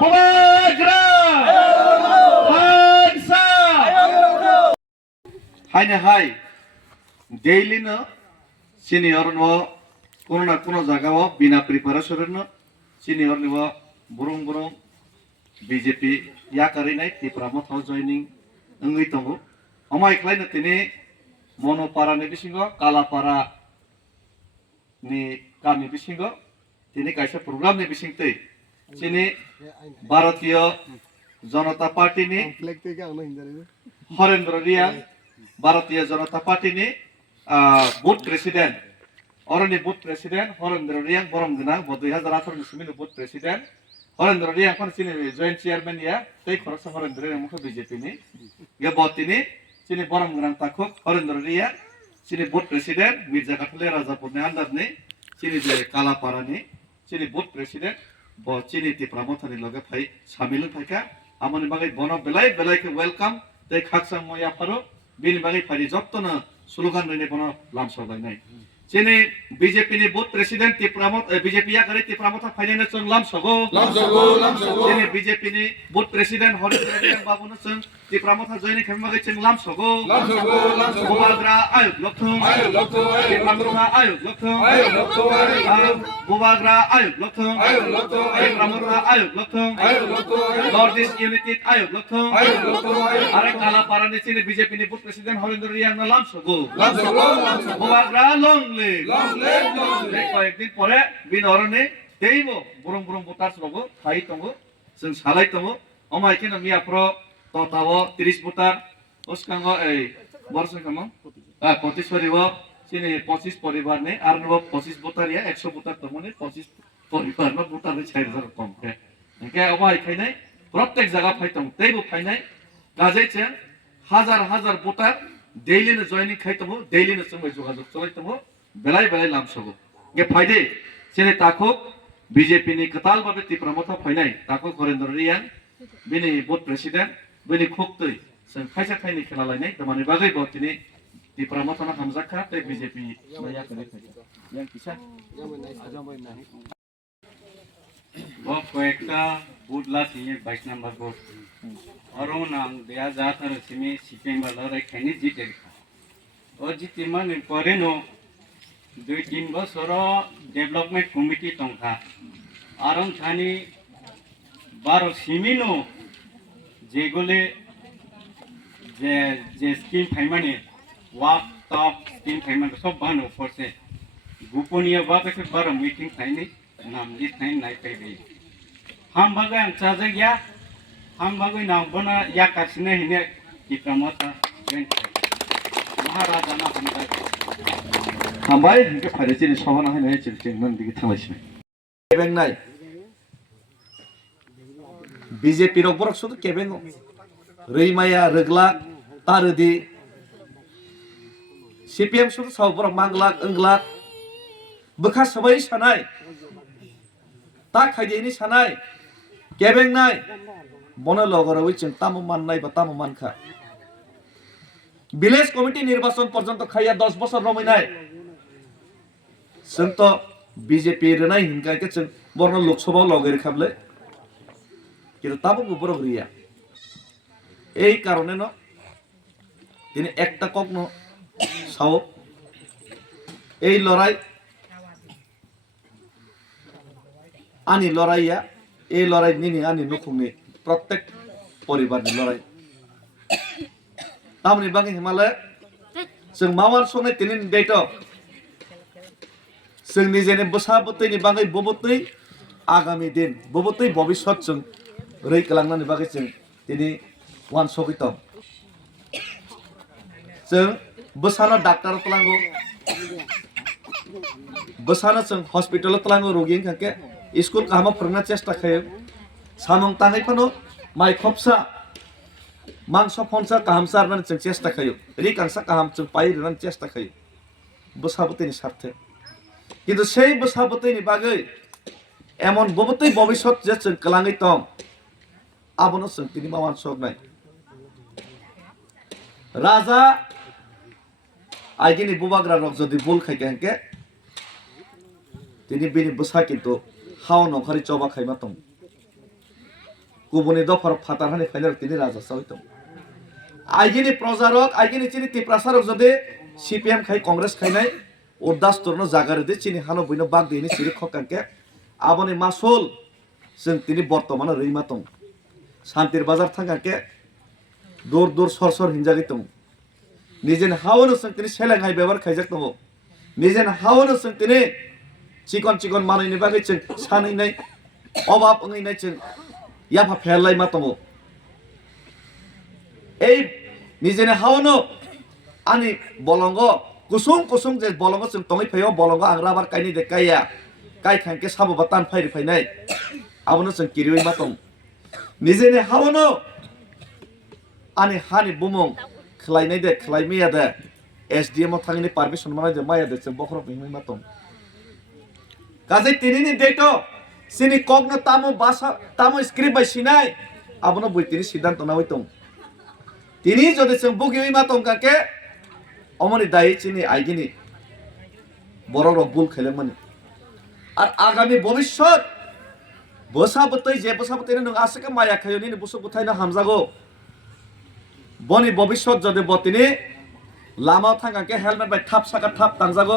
Bubagra Hansa Hai daily no senior no কোনো না কোনো জায়গাও বিনা প্রিপারেশনের no senior no burung BJP ya kari nai Tipra motha joining ngui tongo amai klaina tini monopara ni bisingo kalapara ni kami bisingo tini kaisa program ni bisingtei sini Bharatiya Janata Party ni Harendra Reang Bharatiya Janata Party ni board president orani board president Harendra Reang borom dina 2018 ni simini board president Harendra Reang kon sini joint chairman ya tei khorsa Harendra Reang mukha BJP ni ge botini sini borom dina takuk Harendra Reang sini board president Mirza Kathalia RajapurConstituency ni sini je Kala parani sini board president bo sini Tipra motha ni loge phai samil thaika amoni bagai bono belai ke welcome tei khaksa moya paro bini bagai phari jottona slogan rene bono lamso nai sini BJP ni board president Tipra motha BJP ya kari Tipra motha finance chung lamsogo sini BJP ni board president Harendra Reang babu no chung Tipra motha join khami bagai chung lamsogo bubagra ayuk lokthong Tipra motha ayuk lokthong bubagra ayuk lokthong Tipra motha ayuk lokthong Northeast United ayuk lokthong are kala parani sini BJP ni board president Harendra Reang na lamsogo bubagra long কয়েকদিন পরে বিন অরণে দেইব বুরুম বুতার সরবো খাই তঙ্গো जों সালাই তঙ্গো অমাই কেন মিয়াপ্র ততাও 30 বুতার ওসকাঙ্গ এই বর্ষন কাম 25 পরিব সিনি 25 পরিবার নে আর 25 বুতারিয়া 100 বুতার তমনে 25 পরিবার ন বুতার নে 4000 কম কে একে অমাই খাইনাই প্রত্যেক জায়গা ফাইতং দেইব ফাইনাই গাজাইছে হাজার বুতার ডেইলি নে জয়েনিং খাইতমো ডেইলি নে সঙ্গে যোগাযোগ চলাইতমো belai lamsogo ge phaide sene takuk BJP ni katal babe Tipra motha phainai takuk Harendra Reang bini board president bini khoktoi sing khaisa khaini khela lainai tamani bagai botini Tipra motha na hamjakha te BJP maya kare yang kisa वो कोएक्टा बुडला Singh 22 number board और नाम दिया जाता है Simi seeping वाला रे खैनी जीते और जीते मन परे नो 2-3 বছর development committee Tankha Aarong Thani 12 Cimino যেগুলি যে স্কিম ফাইমানে ওয়াক টপ স্কিম ফাইমানে সব বানো পড়ছে গোপনীয় ভাবে 12 মিটিং থাইনি নাম লিস্ট থাইন নাই পাইবে হাম বাগে আং চাজে গিয়া হাম বাগে নাম বনা ইয়া কাছিনে হিনে Tipra motha महाराजा ना हमदा हामबाय हिंके फाइरेसिनि सभाना हायनाय चिरचिंमोन दिगे थांलायसिनो केबेंनाय BJP रक बरक सुदु केबेंग रैमाया रोगला तारदि CPM सुदु साव बरक मांगलाक अंगलाक बोखा सबाय सानाय ता खायदेनि सानाय केबेंनाय बन लगरावै जों तामु माननाय बा तामु मानखा ভিলেজ কমিটি নির্বাচন পর্যন্ত খাইয়া 10 বছর রমাইনাই जों तो BJP রেনাই হিনকাকে जों বর্ণ লোকসভা লগের খাবলে কিন্তু তাবো উপর হইয়া এই কারণে ন তিনি একটা কগ্ন সাও এই লড়াই আনি লড়াইয়া এই লড়াই নিনি আনি নখুমনি প্রত্যেক পরিবারনি লড়াই तामनि बागै हिमालय जों मावार सने तिनि डेट जोंनि जेने बोसाबतैनि बागै बबतै आगामी दिन बबतै भबिष्यत जों रैखालांनानै बागै जों तिनि वान सकित जों बोसाना डाक्टर तलांगो बोसाना जों हस्पिटाल तलांगो रोगी खाके स्कुल कामा फोरोंना चेष्टा खायो सामं ताङै फानो माइ खपसा मांस फनसा काहामसार नानै जों चेष्टा खायो रिकांसा काहाम जों पाइरनानै चेष्टा खायो बोसाबतैनि सार्थे किन्तु सेई बोसाबतैनि बागै एमन बबतै भबिष्यत जे जों कलाङै दं आबनो जों तिनि मावान सकनाय राजा आइगिनि बुबाग्रा रक जदि बुल खायके तिनि बिनि बोसा किन्तु हाव नखरि चबा खायमा दं गुबुननि दफार फातार हानि फाइनाल तिनि राजा सावैतो आइगिनि प्रजारक आइगिनि चिनि तिप्रासारक जदि सीपीएम खाइ कांग्रेस खाइनाय उदास तुरनो जागारदि चिनि हानो बइनो बाग दिनि सिरि खकांके आबनि मासुल जों तिनि बर्तमान रैमा दं शान्तिर बाजार थांगाके दूर दूर सर सर हिंजागि दं निजेन हावनो जों तिनि सेलेंहाय बेबार खाइजाक दं निजेन हावनो जों तिनि चिकन चिकन मानैनि बागै जों सानैनाय अभाब ओंैनाय जों याफा फेरलाय मा दं এই নিজেনে হাওনো আনি বলঙ্গ কুসুম কুসুম যে বলঙ্গ जों তঙै ফাইও বলঙ্গ আংরাবার কাইনি দে কাইয়া কাই খাंके সাববা তান ফাইরি ফাইনাय আবনো जों কিরিওই मा दं নিজেনে হাওনো আনি হানি বুমং खलायनाय दे खलायमिया दे एसडीएम थांनि पारमिशन मानाय दे माया दे जों बखर बिमै मा दं गाजै तिनिनि डेटो सिनि कगनो तामो भाषा तामो स्क्रिप्ट बाय सिनाय आबनो बुइतिनि सिद्धांत नावै दं তিনি যদি जों बुगियै मा दं काके अमनि दायै चिनि आइगिनि बरं रक बुल खेलेमोन আর আগামী ভবিষ্যৎ বসাবতৈ যে বসাবতৈ নং আছেকে মায়া খায়নি বুসু বুথাইনা হামজাগো বনি ভবিষ্যৎ যদি বতিনি লামা থাকাকে হেলমেট বাই থাপ সাকা থাপ তাংজাগো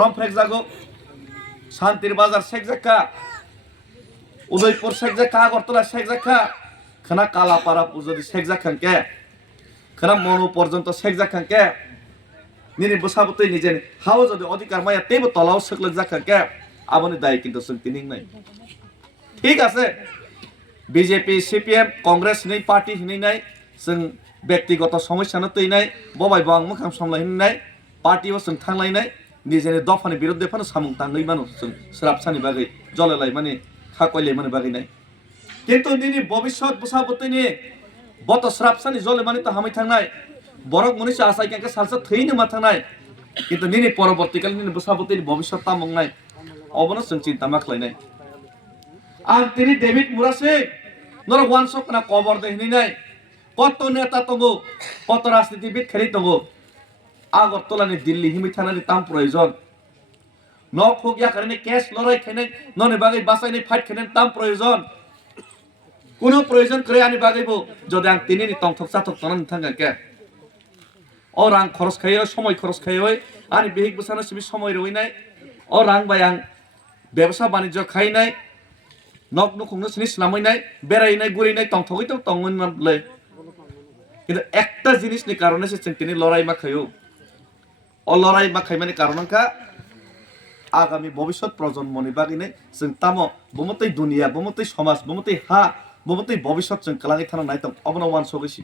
রম ফ্রেক জাগো শান্তির বাজার শেখ জাকা উদয়পুর শেখ জাকা আগরতলা শেখ জাকা খানা কালাপাড়া যদি শেখ জাকাকে খানা মনো পর্যন্ত শেখ জাকাকে নিনি বসাবতৈ নিজে হাও যদি অধিকার মায়া তেব তলাও সকলক জাকাকে আবনি দায় কিন্তু তিনি নাই ঠিক আছে বিজেপি সিপিএম কংগ্রেস নাই পার্টি হিনি নাই जों ব্যক্তিগত সমস্যা নতৈ নাই ববাই বাং মখাম সমলাই নাই পার্টিও जों थांलायनाय নিজেनि दफानि बिरुद्धे फानो सामुं तांगै मानो जों स्राबसानि बागै जलायलाय माने खाकयलाय माने बागै নাই কিন্তু নিনি ভবিষ্যৎ বসাবতैनि বত স্রাবসানি জলে মানে তো হাमै थांनाय বরক মনিসা আসাই কাকে সালসা থৈनो मा थांनाय কিন্তু নিনি পরবর্তীকাল নিনি বসাবতैनि ভবিষ্যৎ তামংनाय অবনো जों চিন্তা মাখলাयनाय আর তিনি ডেভিড মুরাসে নর ওয়ানসক না কবর দেহনি নাই কত নেতা তঙ্গো কত রাজনীতিবিদ খেলি তঙ্গো আগরতলানি দিল্লি হিমি থানানি তাম প্রয়োজন নক হোগিয়া কারণে কেস লড়াই খেনে ননে বাগৈ বাসাইনি ফাইট খেনে তাম প্রয়োজন কোনো প্রয়োজন করে আনি বাগৈবো যদি আং তিনিনি তংথক চাথক তনানি থাঙ্গাকে ও রাং খরচ খাইও সময় খরচ খাইও আনি বেহিক বসানো সিবি সময় রইনাই ও রাং বাই আং ব্যবসা বাণিজ্য খাইনাই নক নুখুংনো সিনি স্লামैनाय বেরাইনাই গুরিনাই তংথকই তো তংমনলে কিন্তু একটা জিনিসনি কারণে সে তিনি লড়াই মাখায়ও ও লড়াই মাখাইমানি কারণকা আগামী ভবিষ্যৎ প্রজন্মনি বাগিনে जों তামো বমতৈ দুনিয়া বমতৈ সমাজ বমতৈ হা বমতৈ ভবিষ্যৎ जों কালাঙি থানা নাই তং অবনমান সগৈসি